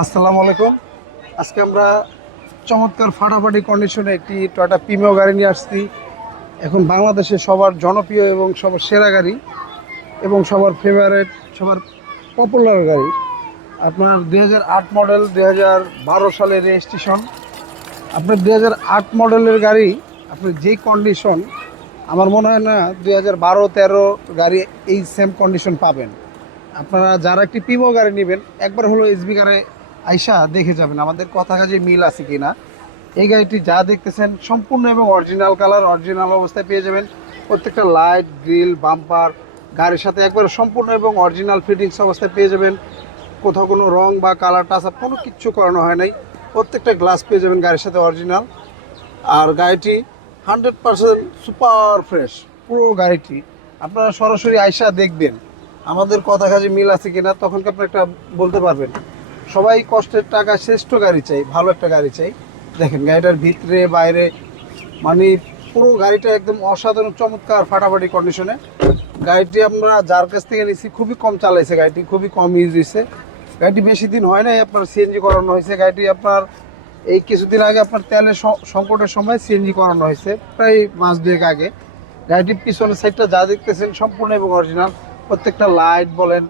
আসসালামু আলাইকুম। আজকে আমরা চমৎকার ফাটাফাটি কন্ডিশনে একটি টয়োটা প্রিমিও গাড়ি নিয়ে আসছি। এখন বাংলাদেশে সবার জনপ্রিয় এবং সবার সেরা গাড়ি এবং সবার ফেভারেট, সবার পপুলার গাড়ি। আপনার 2008 মডেল, 2012 সালের রেজিস্ট্রেশন। আপনার 2008 মডেলের গাড়ি, আপনার যেই কন্ডিশন, আমার মনে হয় না 2012-13 গাড়ি এই সেম কন্ডিশন পাবেন। আপনারা যারা একটি প্রিমিও গাড়ি নেবেন, একবার হলো এসবি গাড়ি আইসা দেখে যাবেন আমাদের কথা কাজে মিল আছে কিনা। এই গাড়িটি যা দেখতেছেন সম্পূর্ণ এবং অরিজিনাল কালার, অরিজিনাল অবস্থায় পেয়ে যাবেন। প্রত্যেকটা লাইট, গ্রিল, বাম্পার গাড়ির সাথে একবার সম্পূর্ণ এবং অরিজিনাল ফিটিংস অবস্থায় পেয়ে যাবেন। কোথাও কোনো রং বা কালার টাচ আপ কোনো কিচ্ছু করানো হয় নাই। প্রত্যেকটা গ্লাস পেয়ে যাবেন গাড়ির সাথে অরিজিনাল। আর গাড়িটি 100% সুপার ফ্রেশ। পুরো গাড়িটি আপনারা সরাসরি আইসা দেখবেন আমাদের কথা কাজে মিল আছে কিনা, তখন কি আপনি একটা বলতে পারবেন। সবাই কষ্টের টাকা শ্রেষ্ঠ গাড়ি চাই, ভালো একটা গাড়ি চাই। দেখেন গাড়িটার ভিতরে বাইরে, মানে পুরো গাড়িটা একদম অসাধারণ চমৎকার ফাটাফাটি কন্ডিশনে। গাড়িটি আমরা যার কাছ থেকে নিয়েছি খুবই কম চালাইছে, গাড়িটি খুবই কম ইউজ হয়েছে। গাড়িটি বেশি দিন হয় নাই আপনার সিএনজি করানো হয়েছে। গাড়িটি আপনার এই কিছুদিন আগে আপনার তেলের সংকটের সময় সিএনজি করানো হয়েছে, প্রায় মাস দুয়েক আগে। গাড়িটির পিছনের সাইডটা যা দেখতেছেন সম্পূর্ণ এবং অরিজিনাল। প্রত্যেকটা লাইট বলেন,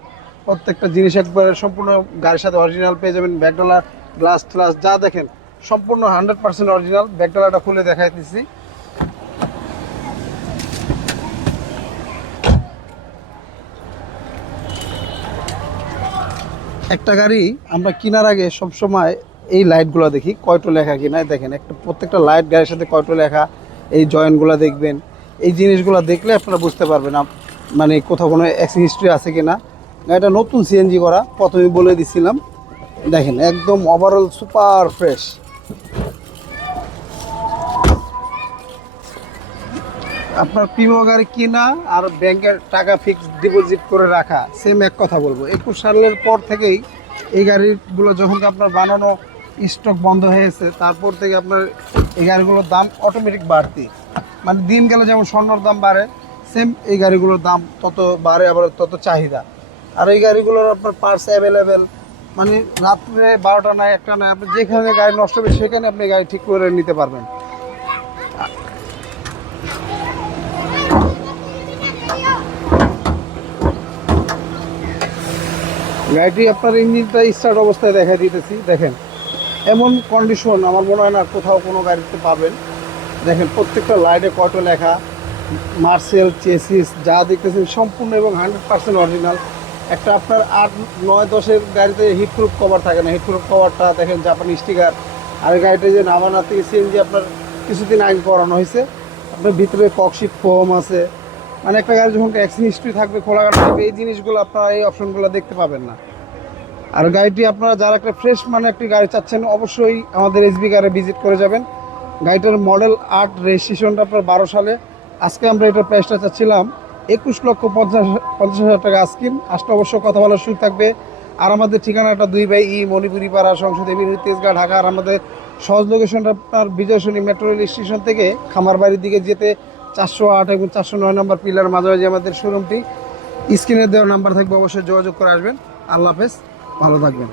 প্রত্যেকটা জিনিস একবারে সম্পূর্ণ গাড়ির সাথে অরিজিনাল পেয়ে যাবেন। ব্যাকডালা, গ্লাস ট্লাস যা দেখেন সম্পূর্ণ 100% অরিজিনাল। ব্যাকডালাটা খুলে দেখাই দিচ্ছি। একটা গাড়ি আমরা কেনার আগে সবসময় এই লাইটগুলো দেখি কয়টো লেখা কিনা। দেখেন একটা প্রত্যেকটা লাইট গাড়ির সাথে কয়টো লেখা, এই জয়েন্টগুলো দেখবেন। এই জিনিসগুলো দেখলে আপনারা বুঝতে পারবেন মানে কোথাও কোনো অ্যাক্সিডেন্ট হিস্ট্রি আছে কিনা। গাড়িটা নতুন সিএনজি করা, প্রথমে বলে দিছিলাম। দেখেন একদম ওভারঅল সুপার ফ্রেশ। আপনার প্রিমিও গাড়ি কিনা আর ব্যাংকের টাকা ফিক্সড ডিপোজিট করে রাখা সেম এক কথা বলবো। 21 সালের পর থেকেই এই গাড়িগুলো যখন আপনার বানানো স্টক বন্ধ হয়েছে, তারপর থেকে আপনার এই গাড়িগুলোর দাম অটোমেটিক বাড়তি। মানে দিন গেলে যেমন স্বর্ণর দাম বাড়ে, সেম এই গাড়িগুলোর দাম তত বাড়ে, আবার তত চাহিদা। আর এই গাড়িগুলোর আপনার পার্টস অ্যাভেলেবেল। মানে রাত্রে 12টা নয় 1টা নয়, আপনি যেখানে গাড়ি নষ্ট হবে সেখানে আপনি গাড়ি ঠিক করে নিতে পারবেন। গাড়িটি আপনার ইঞ্জিনটা স্টার্ট অবস্থায় দেখা দিতেছি। দেখেন এমন কন্ডিশন আমার মনে হয় না কোথাও কোনো গাড়িতে পাবেন। দেখেন প্রত্যেকটা লাইটে কত লেখা, মার্সেল চেসিস যা দেখতেছেন সম্পূর্ণ এবং 100% অরিজিনাল। একটা আপনার 8, 9, 10-এর গাড়িতে হিটপ্রুফ কভার থাকে না, হিটপ্রুফ কভারটা দেখেন জাপানি স্টিকার। আর গাড়িটা যে নামানা থেকে সিএনজি আপনার কিছুদিন আগে করানো হয়েছে। আপনার ভিতরে ককশিট ফোম আছে। মানে একটা গাড়ি যখন অ্যাক্সিডেন্ট হিস্ট্রি থাকবে, খোলাঘাট থাকবে, এই জিনিসগুলো আপনারা এই অপশনগুলো দেখতে পাবেন না। আর গাড়িটি আপনারা যারা একটা ফ্রেশ মানে একটি গাড়ি চাচ্ছেন, অবশ্যই আমাদের এসবি গাড়ি ভিজিট করে যাবেন। গাড়িটার মডেল 8, রেজিস্ট্রেশনটা আপনার 12 সালে। আজকে আমরা এটার প্রাইসটা চাচ্ছিলাম 21,50,000 টাকা আস্কিন। আসলে অবশ্য কথা বলার সুযোগ থাকবে। আর আমাদের ঠিকানাটা 2 বাই ই মণিপুরি পাড়া, সংসদ এভিনিউ, তেজগাঁ, ঢাকা। আর আমাদের সহজ লোকেশনটা আপনার বিজয়সনী মেট্রো রেল স্টেশন থেকে খামারবাড়ির দিকে যেতে 408 এবং 409 নম্বর পিলার মাঝামাঝি আমাদের শোরুমটি। স্ক্রিনে দেওয়া নাম্বার থাকবে, অবশ্যই যোগাযোগ করে আসবেন। আল্লাহ হাফেজ, ভালো থাকবেন।